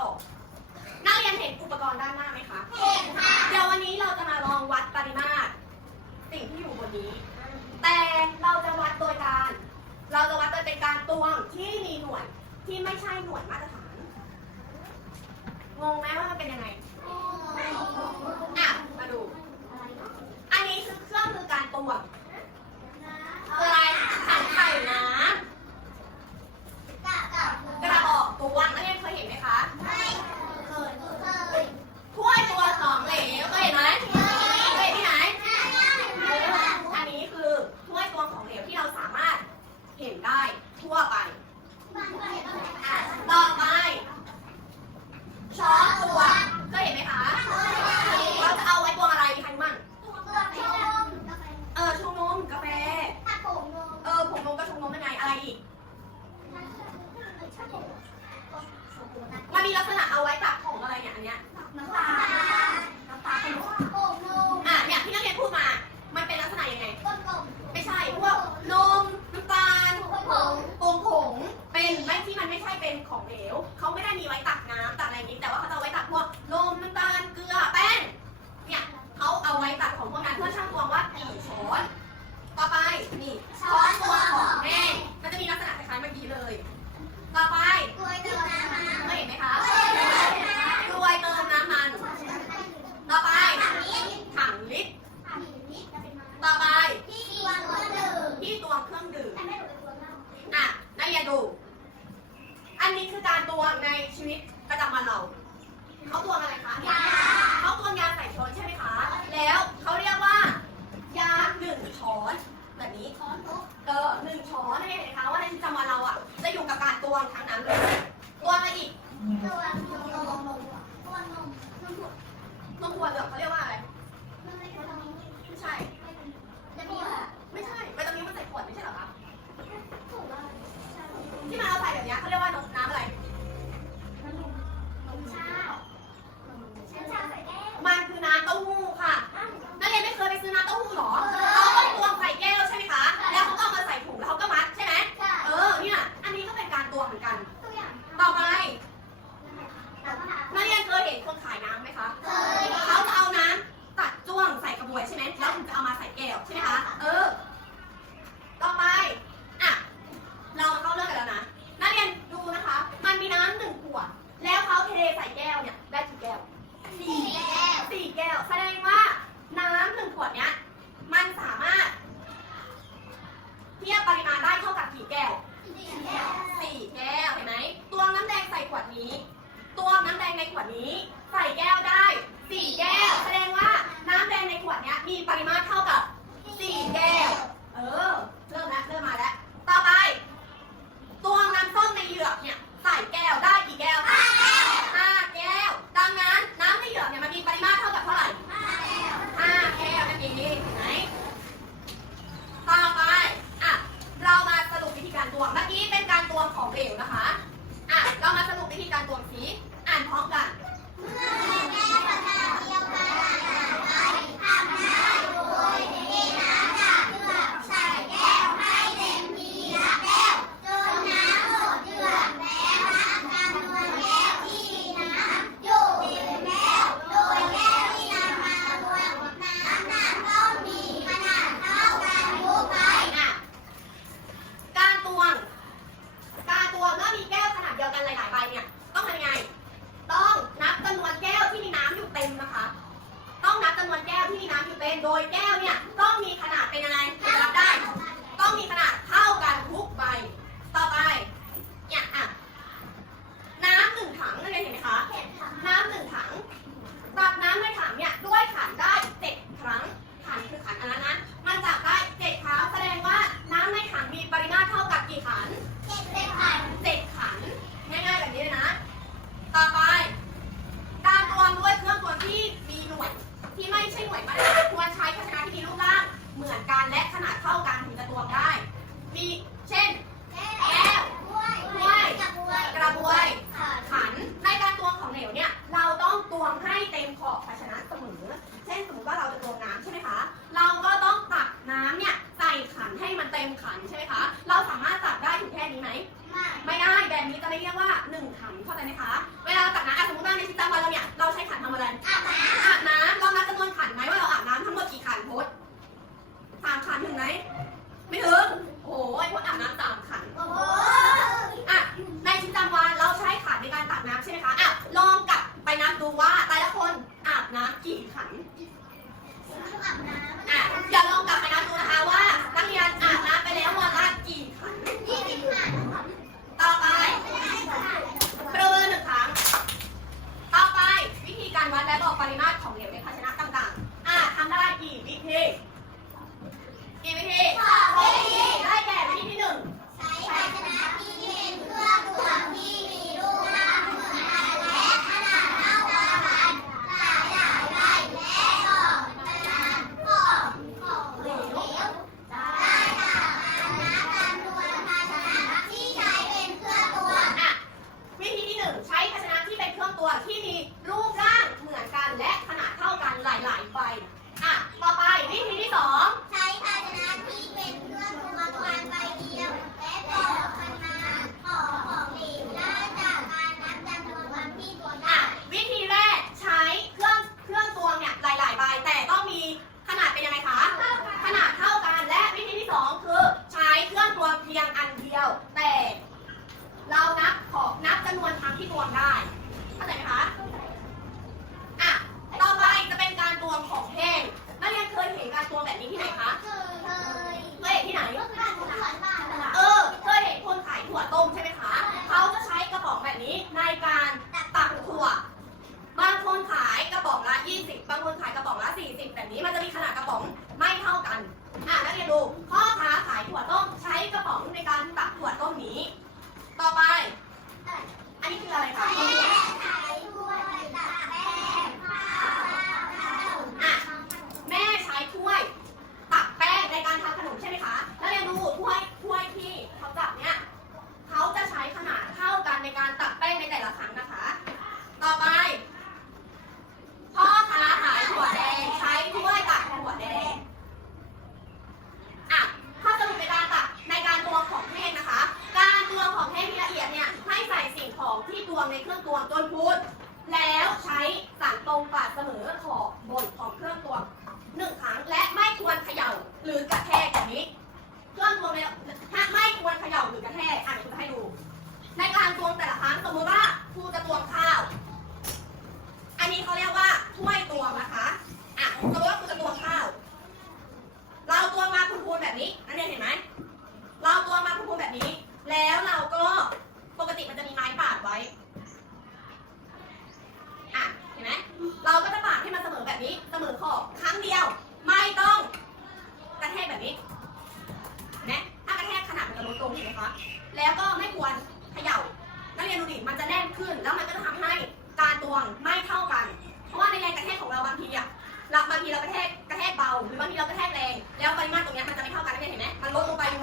ตก นักเรียนเห็นอุปกรณ์ด้านหน้าไหมคะ เห็นค่ะ เดี๋ยววันนี้เราจะมาลองวัดปริมาตร สิ่งที่อยู่บนนี้ แต่เราจะวัดโดยการ เราจะวัดโดยเป็นการตวงที่มีหน่วยที่ไม่ใช่หน่วยมาตรฐาน งงไหมว่ามันเป็นยังไงอะมาดู อันนี้คือเครื่องมือการตวง ทั่วไป ต่อไปช้อนตัวก็เห็นไหมคะเราจะเอาไว้ตัวอะไรใครมั่งนมเออชงนมกาแฟผงนมเออผงนมกับชงนมเป็นไงอะไรอีก มันมีลักษณะเอาไว้ตักของอะไรเนี่ยอันเนี้ย ที่มันไม่ใช่เป็นของเหลวเขาไม่ได้มีไว้ตักน้ำตักอะไรอย่างนี้ แต่ว่าเขาจะเอาไว้ตักพวกนมน้ำตาลเกลือแป้งเนี่ยเขาเอาไว้ตักของพวกนั้นเพื่อชั่งตวงว่ากี่ช้อนต่อไปนี่ช้อน want my to make เล็กกว่านี้ ใส่แก้วได้สี่แก้ว แสดงว่าน้ำแดงในขวดนี้มีปริมาตรเท่ากับสี่แก้ว เออ ขนใช่ไหมคะ เราสามารถจับได้ถึงแค่นี้ไหม ไม่ไม่ได้แบบนี้จะไม่เรียกว่า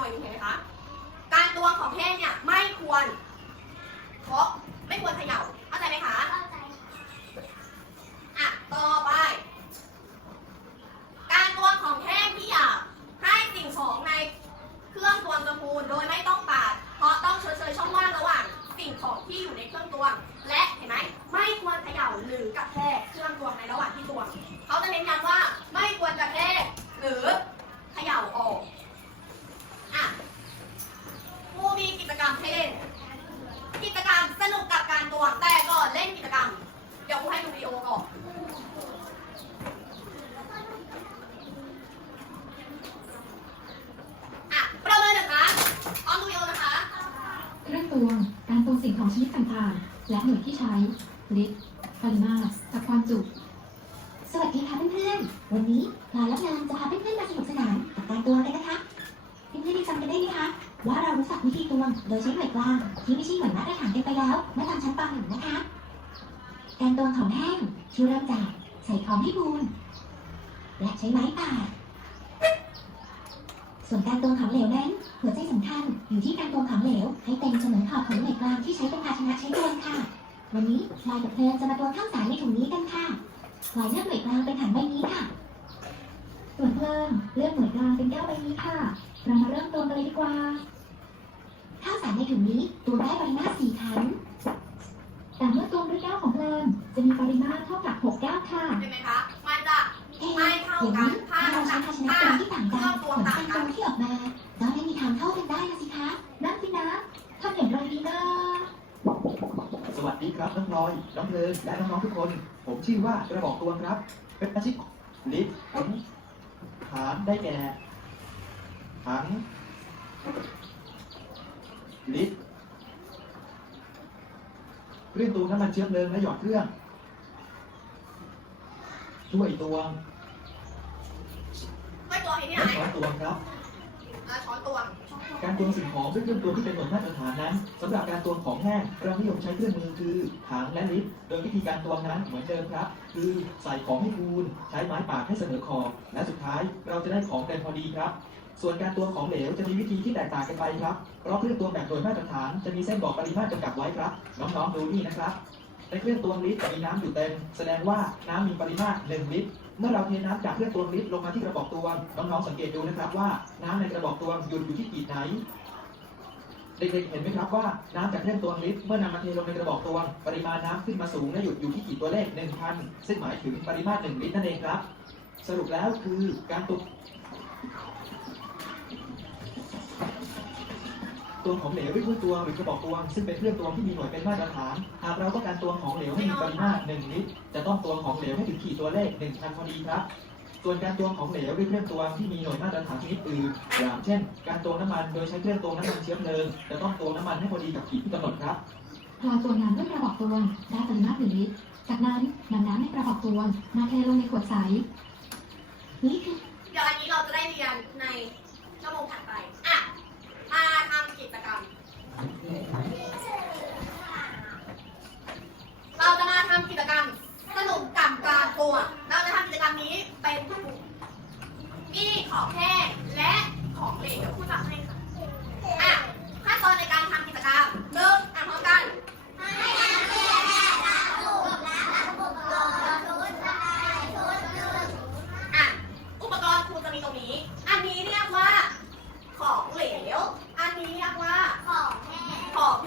ดลงไปหน่อยนึงเห็นไหมคะ การตวงของแท่งเนี่ยไม่ควรเคาะไม่ควรเขย่าเข้าใจไหมคะอะ ต่อไป การตวงของแท่งที่อยากให้สิ่งของในเครื่องตวงกระพูนโดยไม่ต้องปาด เพราะต้องเฉยๆช่องว่างระหว่างสิ่งของที่อยู่ในเครื่องตวง และเห็นไหมไม่ควรเขย่าหรือกระแทกเครื่องตวงในระหว่างที่ตวง เขาจะเน้นย้ำว่าไม่ควรกระแทกหรือเขย่าออก อะครูมีกิจกรรม ให้เล่น กิจกรรมสนุกกับการตวงแต่ก่อนเล่นกิจกรรม เดี๋ยวครูให้ดูวิดีโอก่อนอะประเมินนะคะออมดูวิดีโอนะคะเครื่องตวงการตวงสิ่งของชนิดต่างๆ และหน่วยที่ใช้ ลิตรปริมาตรกับความจุ สวัสดีค่ะเพื่อนๆ วันนี้พลาและนางจะพาเพื่อนๆมาสนุกสนานกับการตวงกันนะคะ เพื่อนๆยังจำกันได้ไหมคะ ว่าเรารู้จักวิธีตวงโดยใช้หน่วยกลางที่ไม่ใช่หน่วยมาตรฐานกันไปแล้วเมื่อตอนชั้นป .1 นะคะ การตวงของแห้งที่เริ่มจากใส่ของให้บูนและใช้ไม้ปาดส่วนการตวงของเหลวนั้นหัวใจสำคัญอยู่ที่การตวงของเหลวให้เต็มเสมอขอบของหน่วยกลางที่ใช้เป็นภาชนะใช้ตวงค่ะ วันนี้พลายกับเพลินจะมาตวงข้าวสารในถุงนี้กันค่ะลายเลือกหน่วยกลางเป็นถังใบนี้ค่ะ ส่วนเพลิงเลือกหน่วยกลางเป็นแก้วใบนี้ค่ะ เรามาเริ่มตวงกันเลยดีกว่าาวสารในถุงนี้ตวงได้ปริมาตรสี่ขัน แต่เมื่อตวงด้วยแก้วของเพลิงจะมีปริมาตรเท่ากับ6แก้วค่ะเห็นไหมคะ มันจะเอ๊ะไม่เท่าอย่างกันนี้ถ้าถ้าเราน้ำหใช้นักภาชนะถ้าตวงที่ต่างกันเครื่องตผวงลต่างการกัตวนงที่ออกมาก็ไม่มีทางเท่ากันได้นะสิคะ นั่นสินะทำอย่างไรดีนะสวัสดีครับน้องพลอยน้องเพลินและน้องๆทุกคน ผมชื่อว่ากระบอกตวงครับ เป็นอาชีพลิฟต์ผลฐานได้แก่ถัง ลิฟต์เครื่องตวงน้ำมันเชื้อเพลิงและหยอดเครื่อง ช่วยตวงไม่ตัวเห็นที่และไหนช้อนตวงครับ อะช้อนตวงการตวงสิ่งของด้วยเครื่องตวงที่เป็นหน่วยมาตรฐานนั้นสำหรับการตวงของแห้งเรานิยมใช้เครื่องมือคือถังและลิฟต์โดยวิธีการตวงนั้นเหมือนเดิมครับ คือใส่ของให้คูณใช้ไม้ปาดให้เสมอขอบและสุดท้ายเราจะได้ของเต็มพอดีครับ ส่วนการตวของเหลวจะมีวิธีที่แตกต่างกันไปครับ เพราะเครื่องตวแบบหน่วยมาตรฐานจะมีเส้นบอกปริมาตรจำกัดไว้ครับ น้องๆดูนี่นะครับ ในเครื่องตวงลิตรจะมีน้ำอยู่เต็ม แสดงว่าน้ำมีปริมาตร 1 ลิตร เมื่อเราเทน้ำจากเครื่องตวงลิตรลงมาที่กระบอกตวงน้องๆสังเกตดูนะครับว่าน้ำในกระบอกตวงหยุดอยู่ที่ขีดไหนเด็กๆเห็นไหมครับว่าน้ำจากเครื่องตัวลิตรเมื่อนำมาเทลงในกระบอกตวงปริมาณน้ำขึ้นมาสูงและหยุดอยู่ที่ขีดตัวเลข1,000ซึ่งหมายถึงปริมาตร1ลิตรนั่นเองครับ สรุปแล้วคือการตว ตวงของเหลวด้วยถ้วยตวงหรือกระบอกตวงซึ่งเป็นเครื่องตวงที่มีหน่วยเป็นมาตรฐาน หากเราต้องการตวงของเหลวให้มีปริมาตร1ลิตร จะต้องตวงของเหลวให้ถึงขีดตัวเลข1,000พอดีครับ ส่วนการตวงของเหลวด้วยเครื่องตวงที่มีหน่วยมาตรฐานชนิดอื่น อย่างเช่น การตวงน้ำมันโดยใช้เครื่องตวงน้ำมันเชื้อเพลิง จะต้องตวงน้ำมันให้พอดีกับขีดที่กำหนดครับพลอยตวงน้ำด้วยกระบอกตวงได้ปริมาตรหนึ่งลิตร จากนั้นนำน้ำในกระบอกตวงมาเทลงในขวดใสนี่คือเดี๋ยวอันนี้เราจะได้เรียนในชั่วโมงถัดไป อะ มาทำกิจกรรม เราจะมาทำกิจกรรมสนุกกับการตวงเราจะทำกิจกรรมนี้เป็นมีของแห้งและของเหลวคู่จับให้ค่ะ อะขั้นตอนในการทำกิจกรรมหนึ่งอะพร้อมกัน อะ อุปกรณ์ครูจะมีตรงนี้ อันนี้เรียกว่า ของเหลว อันนี้เรียกว่า ของ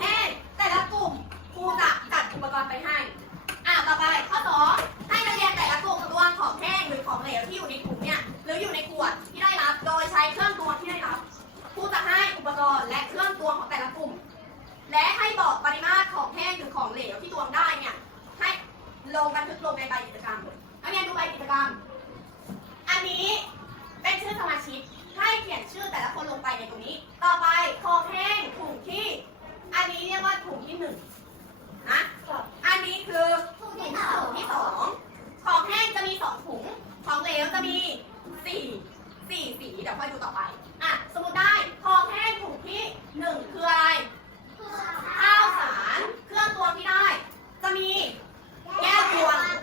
แห้ง แต่ละกลุ่มครูจะจัดอุปกรณ์ไปให้ อะ ต่อไปข้อสองให้นักเรียนแต่ละกลุ่มตวงของแห้งหรือของเหลวที่อยู่ในถุงเนี่ย หรืออยู่ในขวดที่ได้รับ โดยใช้เครื่องตวงที่ได้รับ ครูจะให้อุปกรณ์และเครื่องตวงของแต่ละกลุ่ม และให้บอกปริมาตรของแห้งหรือของเหลวที่ตวงได้เนี่ยให้ลงบันทึกลงในใบกิจกรรมนักเรียนดูใบกิจกรรม อันนี้เป็นชื่อสมาชิกให้เขียนชื่อแต่ละคนลงไปในตรงนี้ ต่อไปของแห้งถุงที่ อันนี้เรียกว่าถุงที่หนึ่งนะอันนี้คือถุงที่สองของแห้งจะมีสองถุง ของเหลวจะมีสี่สี่สีเดี๋ยวค่อยดูต่อไปอะสมมติได้ของแห้งถุงที่หนึ่งคืออะไร ข้าวสาร เครื่องตวงที่ได้ จะมีแก้วตวง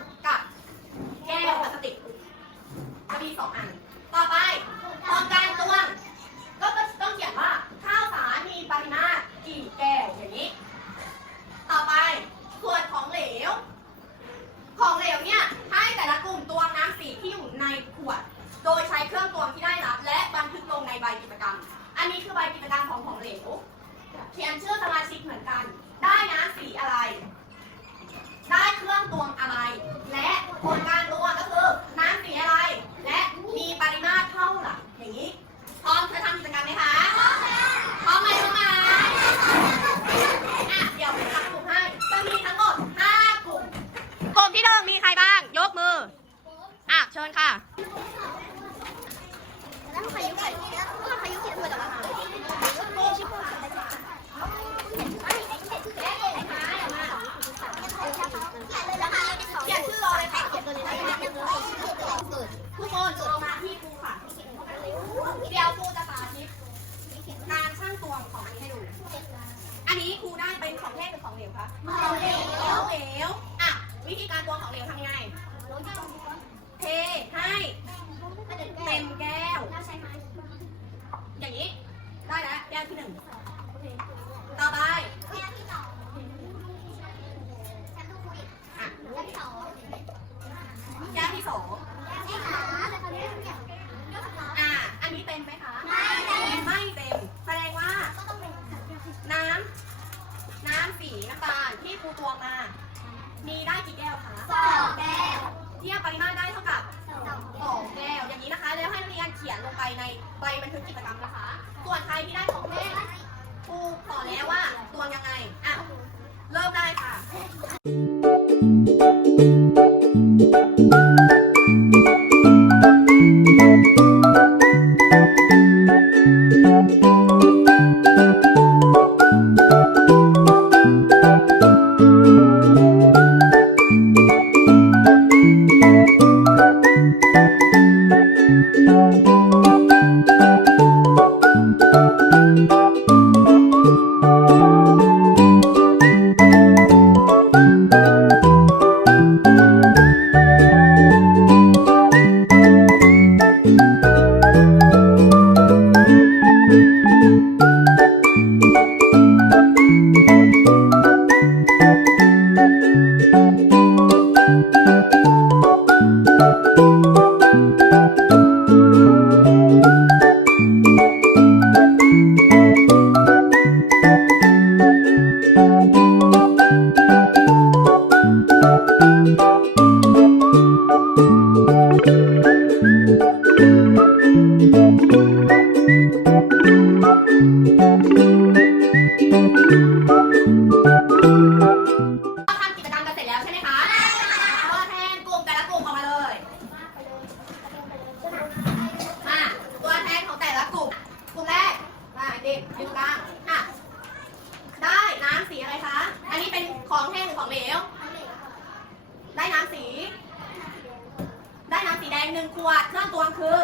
หนึ่งขวดเครื่องตวงคือ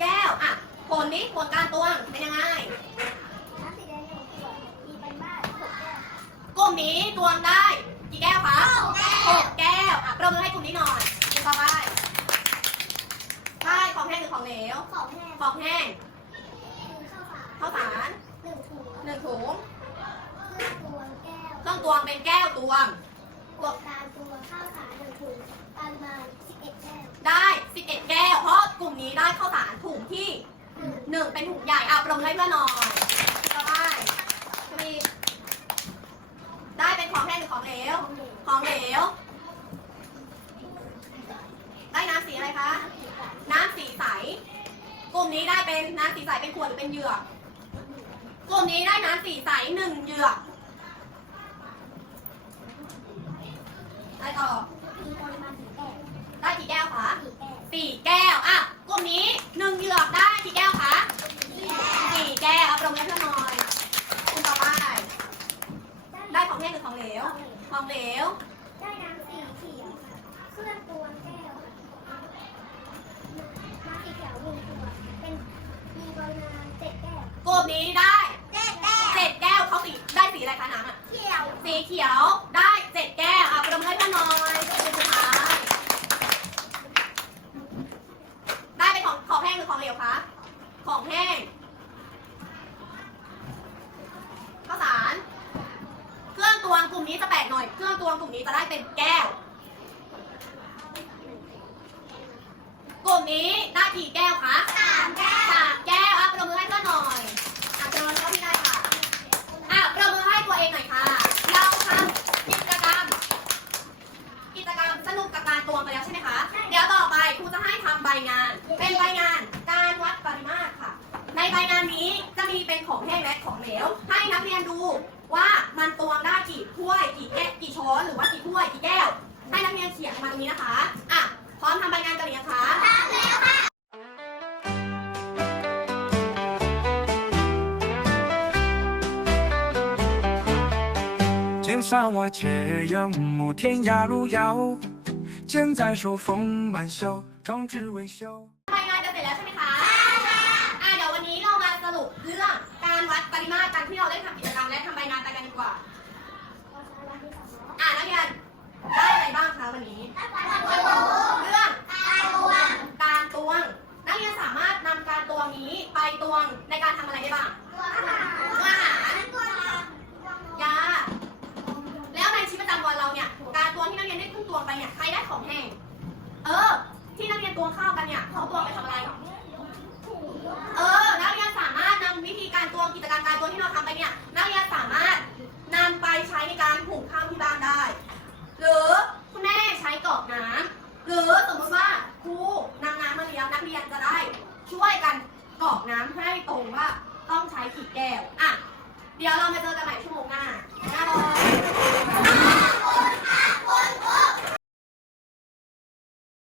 แก้ว อะผลนี้ผลการตวงเป็นยังไงกลุ่มนี้ตวงได้ กี่แก้วคะหกแก้ว อะประมือให้กลุ่มนี้หน่อยกลุ่มต่อไปได้ของแห้งหรือของเหลว ของแห้งข้าวสารหนึ่งถุงเครื่องตวงเป็นแก้วตวง ได้ 11 แก้ว เพราะกลุ่มนี้ได้ข้าวสารถุงที่หนึ่งเป็นถุงใหญ่อะประมือให้เพื่อนหน่อยต่อไปจะมีได้เป็นของแห้งหรือของเหลว ของเหลว ได้น้ำสีอะไรคะ น้ำสีใส กลุ่มนี้ได้เป็นน้ำสีใสเป็นขวดหรือเป็นเหยือกกลุ่มนี้ได้น้ำสีใสหนึ่งเหยือกได้ต่อ ได้กี่แก้วคะสี่แก้ว อะ กลุ่มนี้หนึ่งเหยือกได้กี่แก้วคะสี่แก้วเอาปรบมือให้เพื่อนหน่อยคุณต่อไป ได้ของแห้งหรือของเหลว ของเหลว ได้น้ำสีเขียวค่ะเครื่องตวงแก้วค่ะน้ำสีเขียวหนึ่งขวดเป็นมีปริมาณเจ็ดแก้วกลุ่มนี้ได้เจ็ดแก้วเจ็ดแก้วเขาสีได้สีอะไรคะน้ำอะ เขียว สีเขียว ได้เจ็ดแก้วเอาปรบมือให้เพื่อนหน่อยกลุ่มสุดท้าย ได้เป็นของ ของแห้งหรือของเหลวคะ ของแห้งข้าวสาร เครื่องตวงกลุ่มนี้จะแปลกหน่อย เครื่องตวงกลุ่มนี้จะได้เป็นแก้ว กลุ่มนี้ได้กี่แก้วคะสามแก้ว สนุกกับการตวงไปแล้วใช่ไหมคะ เดี๋ยวต่อไปครูจะให้ทำใบงาน เป็นใบงานการวัดปริมาตรค่ะ ในใบงานนี้จะมีเป็นของแห้งและของเหลว ให้นักเรียนดูว่ามันตวงได้กี่ถ้วยกี่แก้วกี่ช้อนหรือว่ากี่ถ้วยกี่แก้ว ให้นักเรียนเขียงมาตนี้นะคะอะพร้อมทำใบงานกันหรือยังคะทำแล้วค่ะ天山外，斜阳，暮天涯路遥。剑在手，风满袖，壮志未休。 ใบงานจะเสร็จแล้วใช่ไหมคะอ่ะเดี๋ยววันนี้เรามาสรุปเรื่องการวัดปริมาตรการที่เราได้ทำกิจกรรมและทำใบงานไปกันดีกว่า อ่ะนักเรียนได้อะไรบ้างคะวันนี้ เรื่องการตวง นักเรียนสามารถนำการตวงนี้ไปตวงในการทำอะไรได้บ้างตวงอาหาร ตวงไปเนี่ยใครได้ของแห้ง เออ ที่นักเรียนตวงข้าวกันเนี่ยเขาตวงไปทำอะไร เออ นักเรียนสามารถนำวิธีการตวงกิจการการตวงที่เราทำไปเนี่ย นักเรียนสามารถนำไปใช้ในการหุงข้าวที่บ้านได้ หรือคุณแม่ใช้กรอกน้ำหรือสมมติว่าครูนำน้ำมาเลี้ยงนักเรียนจะได้ ช่วยกันกรอกน้ำให้ตรงว่าต้องใช้ขีดแก้ว อะ เดี๋ยวเรามาเจอกันใหม่ชั่วโมงหน้าน้ายบาย